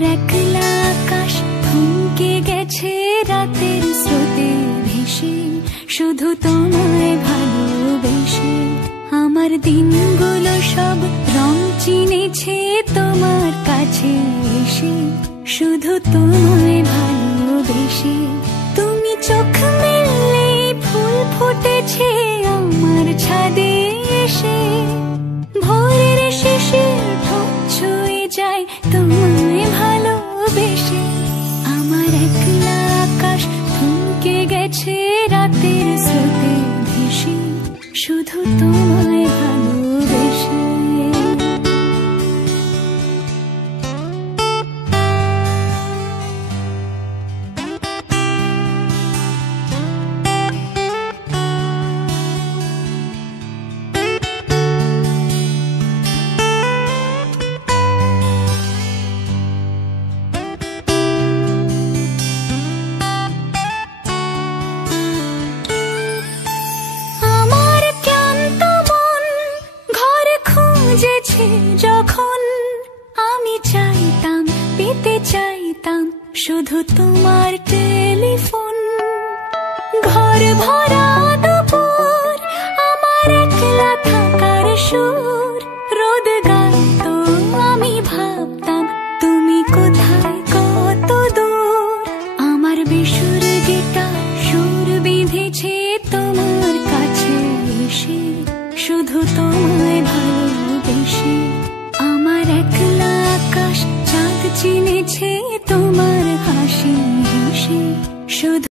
আমার একলা আকাশ থমকে গেছে রাতের স্রোতে ভেসে, শুধু তোমায় ভালোবেসে। আমার দিনগুলো সব রং চিনেছে তোমার কাছে এসে, শুধু তোমায় ভালোবেসে। তুমি চোখ মেললে ফুল ফুটেছে আমার ছাদে এসে, ভোরের শিশির ঠোঁট ছুঁয়ে যায় তোমায় ভালোবেসে। আমার একলা আকাশ থমকে গেছে রাতের স্রোতে ভেসে, শুধু তোমায় ভালোবেসে। যখন আমি চাইতাম, পেতে চাইতাম শুধু তোমার টেলিফোন। ঘর ভরা দুপুর, আমার একলা থাকার সুর।